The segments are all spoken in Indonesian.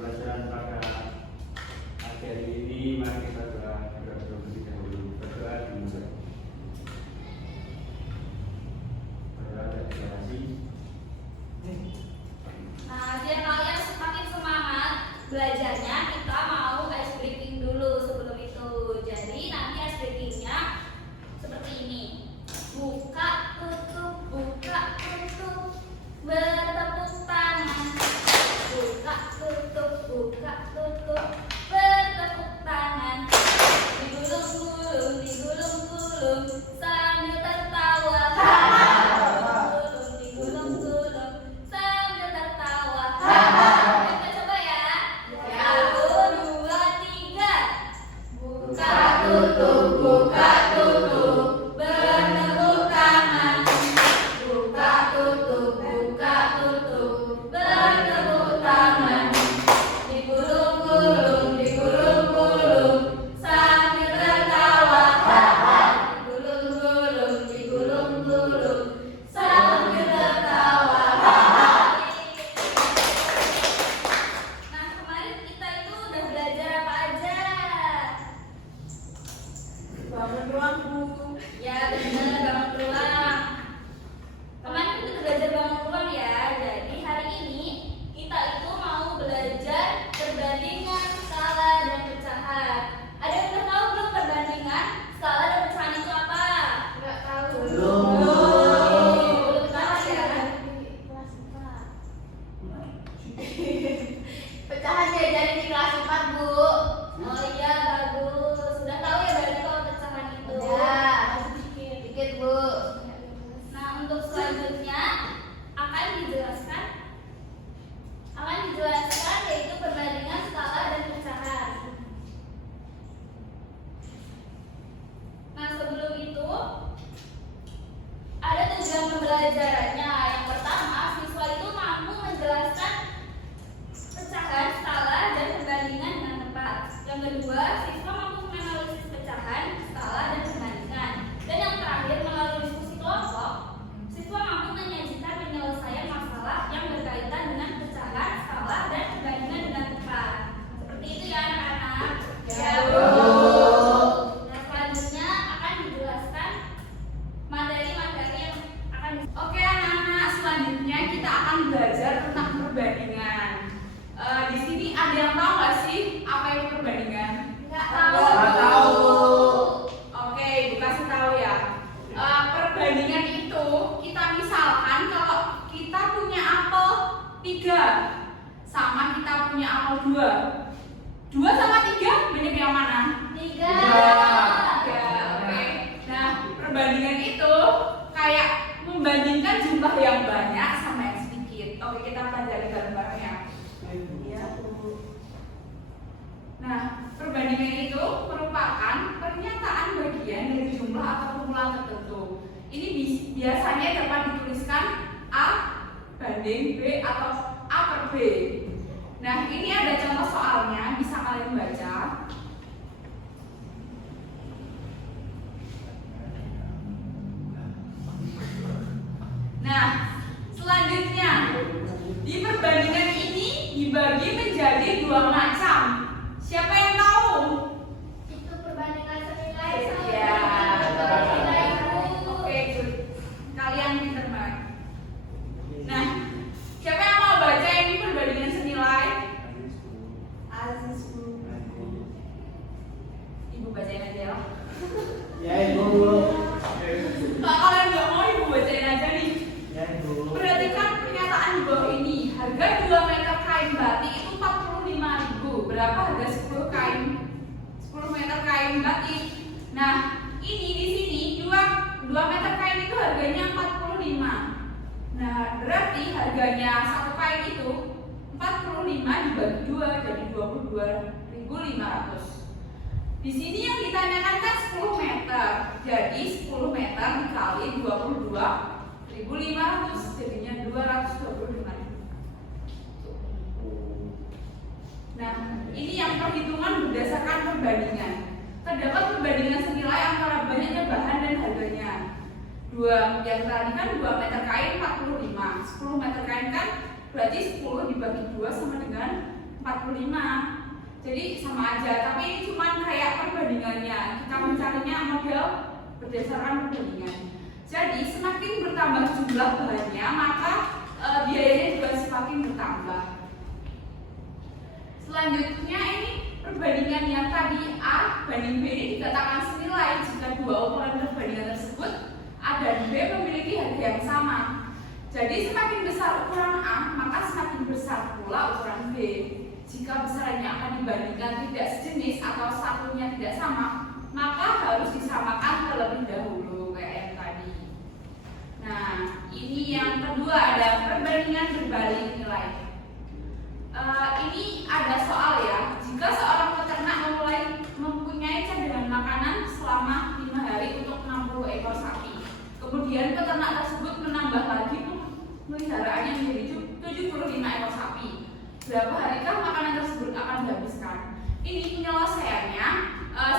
pembelajaran pada pagi hari ini, mari kita berdoa terlebih dahulu. Berdoa dimulai. Berdoa dan deklarasi. Nah, biar kalian semakin semangat belajarnya, kita mau ice breaking dulu sebelum itu. Jadi nanti ice breakingnya seperti ini: buka tutup, bertepuk tangan. Buka tutup, bertepuk tangan. Digulung-gulung, sambil tertawa. Digulung-gulung, sambil tertawa. Kita coba ya. 1, 2, 3. Buka tutup, bertepuk tangan. Buka tutup, bertepuk tangan. Digulung-gulung, sambil tertawa. Digulung-gulung, sambil tertawa. Nah, kemarin kita itu udah belajar apa aja? Bangun ruang, Bu. Ya, benar, bangun peluang. Kemarin kita udah belajar bangun peluang ya. Jadi hari ini kita itu mau belajar perbandingan skala dan pecahan. Ada yang udah tahu belum perbandingan skala dan pecahan itu apa? Enggak tahu. Belum tahu ya? Kelas 4. Pecahan diajarin di kelas 4, Bu. Oh iya, bagus. Sudah tahu ya berarti kalau pecahan itu. Ya, dikit, Bu. Nah, untuk selanjutnya akan dijelaskan yaitu perbandingan skala dan pecahan. Nah, sebelum itu ada tujuan pembelajarannya. Yang pertama, siswa itu mampu menjelaskan pecahan, skala, dan perbandingan dengan tepat. Yang kedua, siswa mampu menganalisis pecahan, skala, dan perbandingan. Dan yang terakhir, melalui diskusi kelompok, siswa mampu menyajikan penyelesaian masalah yang berkaitan dengan pecahan, skala, dan perbandingan dengan tepat. Seperti itu ya anak-anak. Ya, Bu. Nah, selanjutnya akan dijelaskan materi-materi yang akan Oke anak-anak, selanjutnya kita akan belajar tentang perbandingan. Di sini ada yang tahu nggak sih apa itu perbandingan? nggak tahu. Nggak tahu. Oke, Ibu kasih tahu ya. Perbandingan itu kita misalkan kalau kita punya apel 3 sama kita punya apel 2. 2 sama 3 banyak yang mana? 3. 3, oke. Nah, perbandingan itu kayak membandingkan jumlah yang banyak sama yang sedikit. Oke, kita pelajari bareng-bareng ya. Ya, Bu. Nah, perbandingan itu merupakan pernyataan bagian dari jumlah atau kumpulan tertentu. Ini biasanya dapat dituliskan A banding B atau A per B. Nah, ini ada contoh soalnya, bisa kalian baca. Nah, selanjutnya di perbandingan ini dibagi menjadi 2 macam. Siapa yang tahu? Itu perbandingan senilai sama Ya. perbandingan nilai, Bu. Oke, good. Kalian pinter banget. Nah, siapa yang mau baca ini perbandingan senilai? Aziz, Bu. Ibu bacain aja lah. Ya, Ibu. Kalau kalian nggak mau, ibu bacain aja nih. Ya, Ibu. Perhatikan pernyataan di bawah ini. Harga 2 meter kain batik itu 45.000. Berapa harga 10 meter kain batik? Nah, ini di sini 2 meter kain itu harganya 45. Nah, berarti harganya satu kain itu 45 dibagi 2 jadi 22.500. Di sini yang ditanyakan kan 10 meter. Jadi 10 meter dikali 22.500 jadinya 225.000. Nah, ini yang perhitungan berdasarkan perbandingan. Terdapat perbandingan senilai antara banyaknya bahan dan harganya. Yang tadi kan 2 meter kain 45, 10 meter kain kan berarti 10 dibagi 2 sama dengan 45. 45. Jadi sama aja, tapi ini cuma kayak perbandingannya. Kita mencarinya model berdasarkan perbandingan. Jadi semakin bertambah jumlah bahannya, maka biayanya juga semakin bertambah. Selanjutnya ini perbandingan yang tadi A banding B ini dikatakan senilai jika dua ukuran perbandingan tersebut A dan B memiliki harga yang sama. Jadi semakin besar ukuran A, maka semakin besar pula ukuran B. Jika besarannya akan dibandingkan tidak sejenis atau satunya tidak sama, maka harus disamakan terlebih dahulu kayak yang tadi. Nah, ini yang kedua ada perbandingan berbalik nilai. Ini ada soal ya. Jika seorang peternak mempunyai cadangan makanan selama 5 hari untuk 60 ekor sapi, kemudian peternak tersebut menambah lagi pemeliharaannya menjadi 75 ekor sapi. Berapa harikah makanan tersebut akan dihabiskan? Ini penyelesaiannya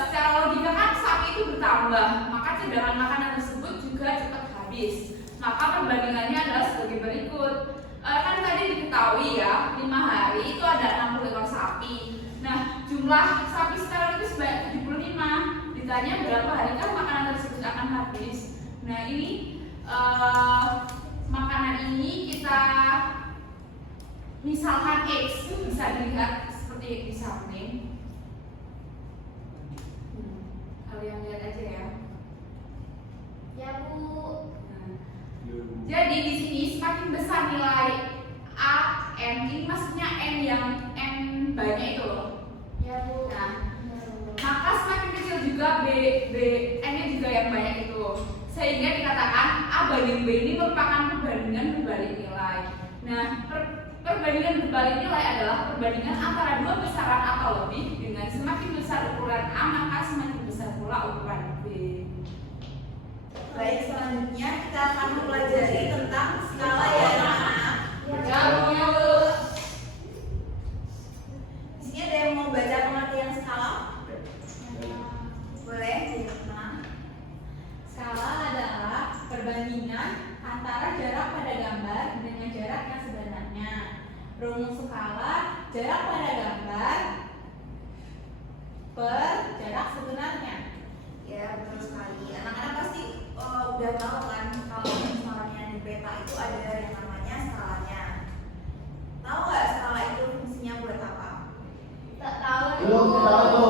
secara logika kan sapi itu bertambah, maka cadangan makanan tersebut juga cepat habis. Maka perbandingannya adalah sebagai berikut. Kan tadi diketahui ya, 5 hari itu ada 60 ekor sapi. Nah, jumlah sapi sekarang itu sebanyak 75. Ditanya berapa harikah makanan tersebut akan habis. Nah, ini makanan ini kita misalkan X, bisa dilihat seperti di samping. Kalian lihat aja ya. Ya Bu. Jadi di sini semakin besar nilai A, N, ini maksudnya N yang N banyak itu loh. Ya Bu. Nah, maka semakin kecil juga N-nya juga yang banyak itu. Sehingga dikatakan A banding B ini merupakan perbandingan berbalik nilai. Nah, perbandingan berbalik nilai adalah perbandingan antara dua besaran atau lebih dengan semakin besar ukuran A maka semakin besar pula ukuran B. Baik, selanjutnya kita akan mempelajari tentang skala ya anak-anak. Ya, Bu. Di sini ada yang mau baca pengertian skala? Boleh, silakan. Skala adalah perbandingan antara jarak pada gambar dengan jarak yang sebenarnya. Rumus skala jarak pada gambar per jarak sebenarnya. Ya, betul sekali. Anak-anak pasti udah tahu kan kalau misalnya di peta itu ada yang namanya skalanya. Tahu nggak skala itu fungsinya buat apa? Tak tahu. Belum tahu.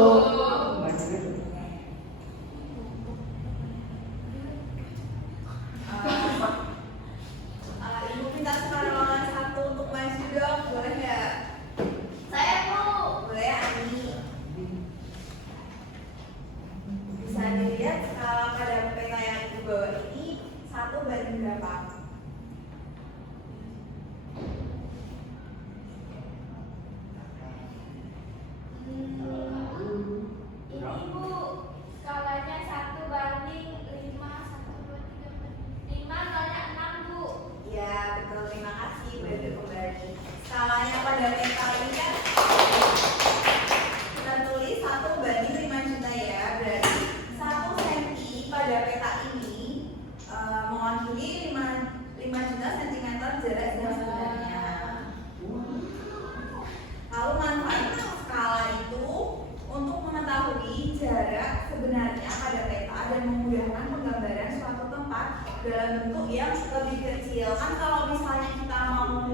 Ibu minta skala ruangan 1 untuk maju dong, boleh nggak? Saya Bu. Boleh ya, Ani. Bisa dilihat skala pada peta yang ibu bawa ini 1 banding berapa? Ini Bu, skalanya 1 banding 5, 1, 2, 3, 4, 5 banyak 6 Bu. Ya, betul. Terima kasih. Boleh kembali. Skalanya pada peta ini kan kita tulis 1 banding 5 juta ya. Berarti 1 cm pada peta ini mewakili 5 juta centimeter jarak yang sebenarnya. Lalu manfaat skala itu untuk mengetahui jarak sebenarnya pada peta dan memudahkan penggambaran suatu tempat dalam bentuk yang lebih kecil. Kan kalau misalnya kita mau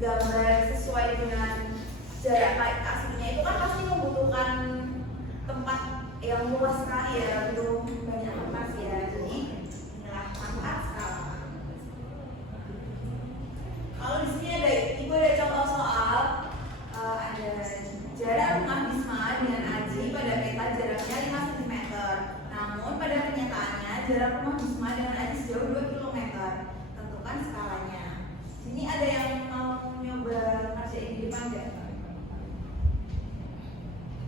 gambar sesuai dengan jarak aslinya itu kan pasti membutuhkan tempat yang luas sekali ya, belum banyak tempat ya. Jadi inilah manfaat skala. Kalau di sini ada ibu ada contoh soal ada jarak rumah Bisma dengan Aji pada peta jaraknya 5 cm. Namun pada kenyataannya jarak rumah Bisma dengan Aji sejauh 2 km. Tentukan skalanya. Sini ada yang mau nyoba ngerjain di depan nggak?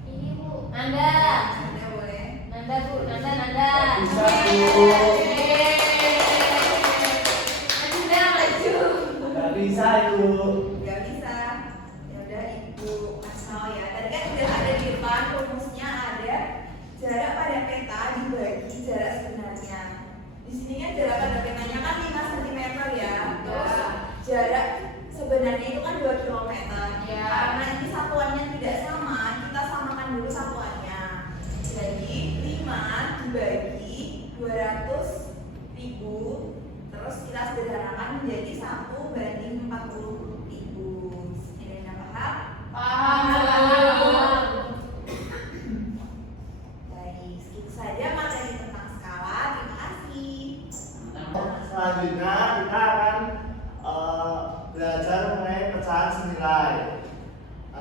Ini Bu. Nanda. Ada boleh. Nanda Bu, Nanda. Bisa Bu. Nanda maju. Nggak bisa Ibu. Nggak bisa. Ya udah ibu asal ya. Tadi kan udah ada di depan rumusnya ada jarak pada peta dibagi jarak sebenarnya. Di sini kan jarak pada petanya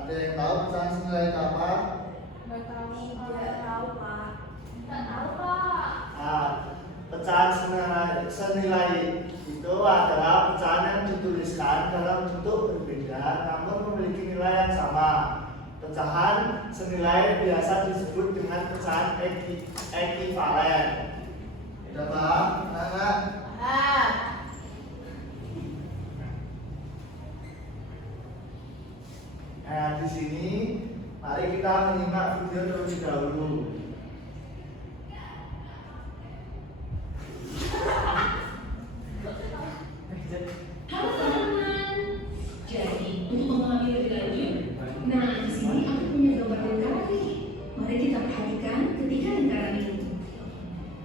Ada yang tahu pecahan senilai itu apa? Nggak tahu. Tidak tahu, Pak. Nggak tahu Pak. Nah, pecahan senilai itu adalah pecahan yang dituliskan dalam bentuk berbeda namun memiliki nilai yang sama. Pecahan senilai biasa disebut dengan pecahan ekivalen. Sudah paham? Nah, Ah. nah, di sini mari kita menyimak video terlebih dahulu. Halo teman-teman. Jadi untuk memahami lebih lanjut, nah di sini aku punya gambar lingkaran nih. Mari kita perhatikan ketiga lingkaran ini.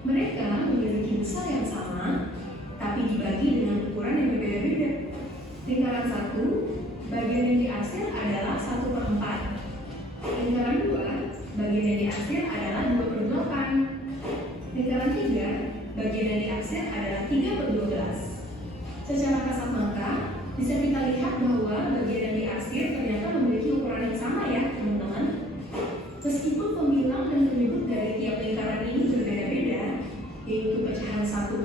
Mereka memiliki besar yang sama, tapi dibagi dengan ukuran yang berbeda-beda. Lingkaran 1, bagian yang diarsir adalah 1/4. Lingkaran 2, bagian yang diarsir adalah 2/8. Lingkaran 3, bagian yang diarsir adalah 3/12. Secara kasat mata, bisa kita lihat bahwa bagian yang diarsir ternyata memiliki ukuran yang sama ya teman-teman. Meskipun pembilang dan penyebut dari tiap lingkaran ini berbeda-beda, yaitu pecahan 1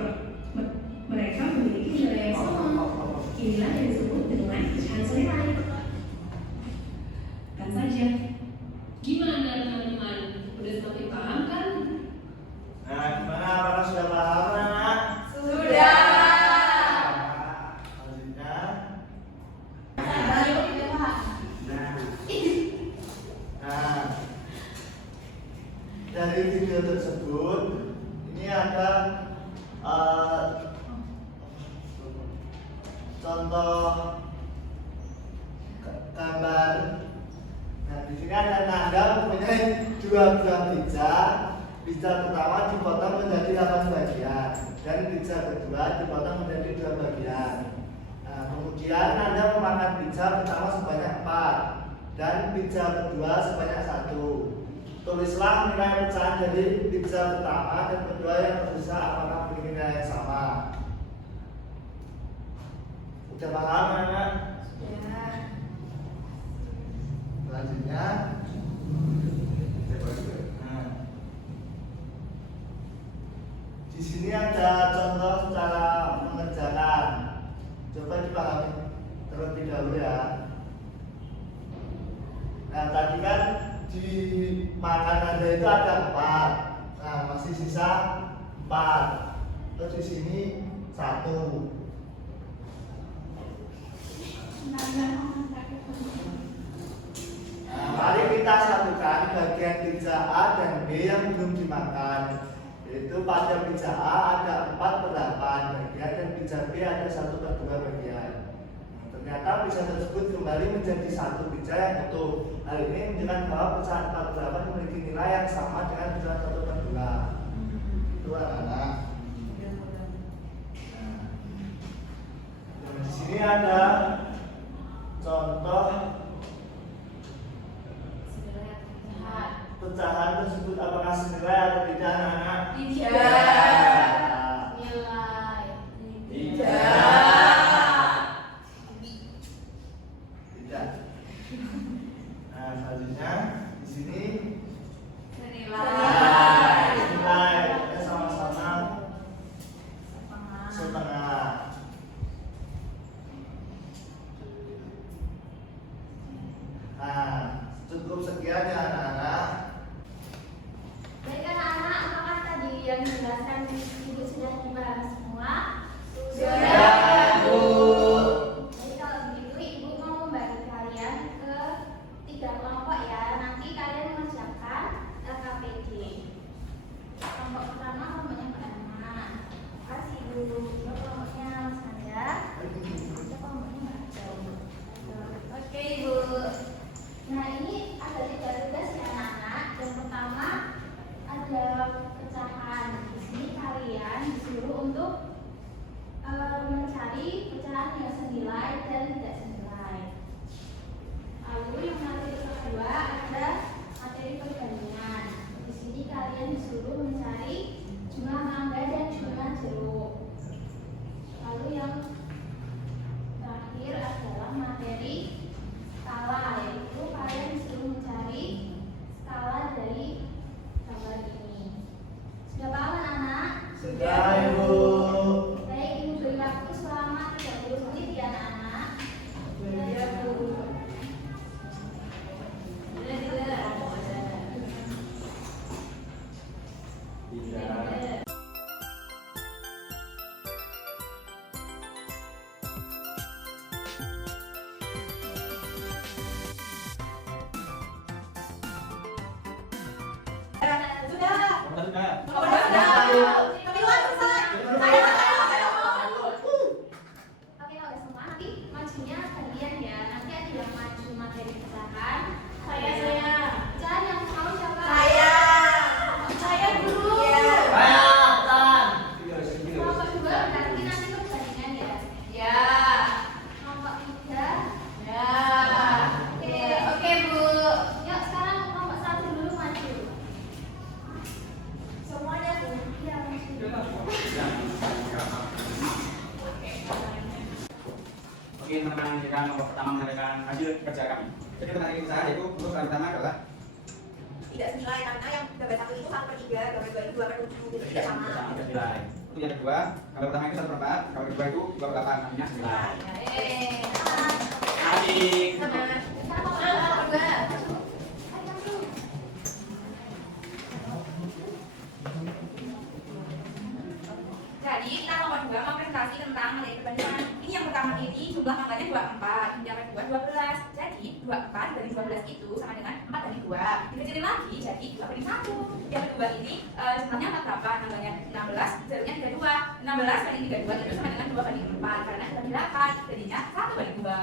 mereka memiliki nilai yang sama. Inilah yang disebut dengan pecahan senilai. Kan saja. Gimana teman-teman? Udah semakin paham kan? Nah, gimana? Apakah sudah paham, anak? Sudah. Selanjutnya, Ayo kita paham. nah, dari video tersebut ini ada contoh gambar. Nah, di sini ada tanda mempunyai dua buah pizza. Pizza pertama dipotong menjadi 8 bagian dan pizza kedua dipotong menjadi 2 bagian. Nah, kemudian Anda memakan pizza pertama sebanyak 4 dan pizza kedua sebanyak 1. Tulislah nilai pecahan dari pizza pertama dan kedua yang tersisa apakah memiliki nilai yang sama. Sudah paham, anak? Ya. Selanjutnya, nah, di sini ada contoh cara mengerjakan. Coba dipahami terlebih dahulu ya. Nah, tadi kan di makanan Anda itu ada 4. Nah, masih sisa 4. Terus di sini 1. Nah, mari kita satukan bagian pizza A dan B yang belum dimakan. Yaitu pada pizza A ada 4/8 bagian dan pizza B ada 1/2 bagian. Ternyata pizza tersebut kembali menjadi satu pizza yang utuh. Hal ini menunjukkan bahwa pecahan 4/8 memiliki nilai yang sama dengan pecahan 1/2. Itu anak-anak. Nah, di sini ada contoh pecahan tersebut apakah senilai atau tidak, anak-anak? Tidak. Nilai. Tidak. Nah, selanjutnya di sini Senilai. nilai sama-sama setengah. Nah, cukup sekian ya anak-anak. Baik anak-anak, apakah tadi yang dijelaskan Ibu sudah dipahami semua? Sudah, Bu. Jadi kalau begitu Ibu mau membagi kalian ke 3 kelompok ya. Nanti kalian mengerjakan LKPD. Kelompok pertama kelompoknya Mbak Ana. Kasih dulu kelompoknya Mas Nanda. Kelompoknya Mbak Jo. Oke Ibu. Nah ini ada 3 tugas Kemiluan selesai. Ayo. Oke, kalau udah semua nanti majunya gantian ya. Nanti ada yang maju materi pecahan. Saya. Pecahan yang tahu siapa? Saya dulu. Kelompok 2 berarti nanti perbandingan ya. Ya. Kelompok 3. Ya. Oke Bu. Yuk sekarang kelompok 1 dulu maju. Semuanya Bu. Iya maju. Oke teman-teman, kita kelompok pertama menyampaikan hasil kerja kami. Jadi teman usaha yaitu untuk yang pertama adalah Tidak senilai karena yang gambar 1 itu 1/3, gambar 2 itu 2/7, jadi tidak sama. tidak nilai. Untuk yang kedua, gambar pertama itu 1/4, gambar kedua itu 2/8, artinya 9. Asik. Sekarang kelompok 2. Ayo Bu. Jadi kita nomor 2 mempresentasi tentang materi perbandingan. Ini yang pertama ini jumlah angkanya 24, yang kedua 12. Jadi 24 dari 12 itu sama dengan 4 dari 2. Dikecilin lagi jadi 2 banding 1. Yang kedua ini jumlahnya 48, nambahnya 16, jaraknya 32. 16 banding 32 itu sama dengan 2 banding 4 karena kita 8, jadinya 1 banding 2.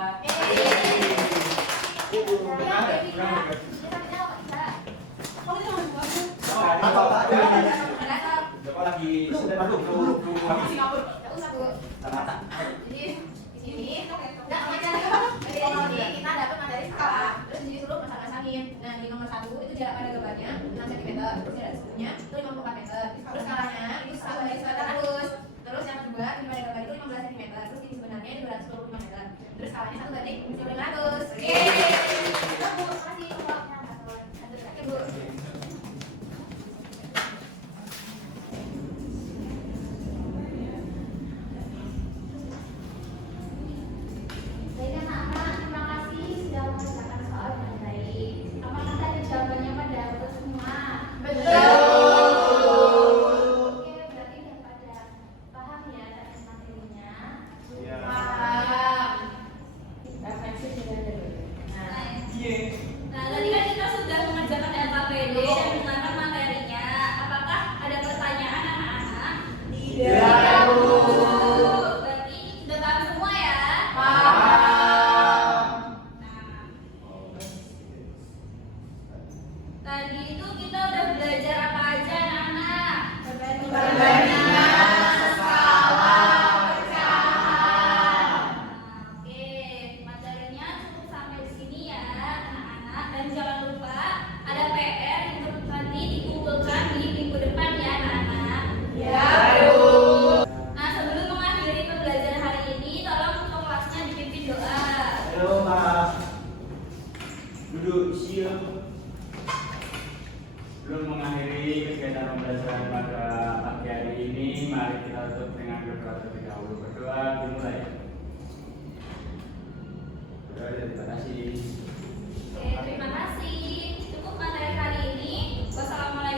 Joko lagi belum Singapura. Jakarta. Jadi di sini enggak materi kita dapat materi skala, terus disuruh masak-masakin. Nah, di nomor 1 itu jarak pada gambarnya 6 cm, terus jarak sebelumnya itu 54 meter. Terus skalanya itu 1 dari 100. Terus yang kedua di pada gambar itu 15 cm, terus ini sebenarnya 225 meter. Terus skalanya 1 banding 1500. Itu Bu, makasih kelompoknya Mas Ron. Oke Bu. Baik anak-anak, terima kasih sudah mengerjakan soal dengan baik. Apakah tadi jawabannya pada betul semua? Oke, berarti udah pada paham ya teks materinya. Referensi sudah ada dulu. Nah, tadi kan kita sudah mengerjakan LKPD dan mengenalkan materinya. Apakah ada pertanyaan anak-anak? Tidak. Berarti sudah paham semua ya? Tadi itu kita udah belajar apa aja anak-anak? Perbandingan skala pecahan. Oke, materinya cukup sampai di sini ya anak-anak. Dan jangan lupa ada PR untuk nanti dikumpulkan di minggu depan ya anak-anak. Nah, sebelum mengakhiri pembelajaran hari ini, tolong untuk kelasnya dipimpin doa. Halo Pak. Duduk siap. Sebelum mengakhiri kegiatan pembelajaran pada pagi hari ini, mari kita tutup dengan berdoa terlebih dahulu. Berdoa dimulai. Berdoa dan terima kasih. Oke, terima kasih. Cukup materi hari ini. Wassalamualaikum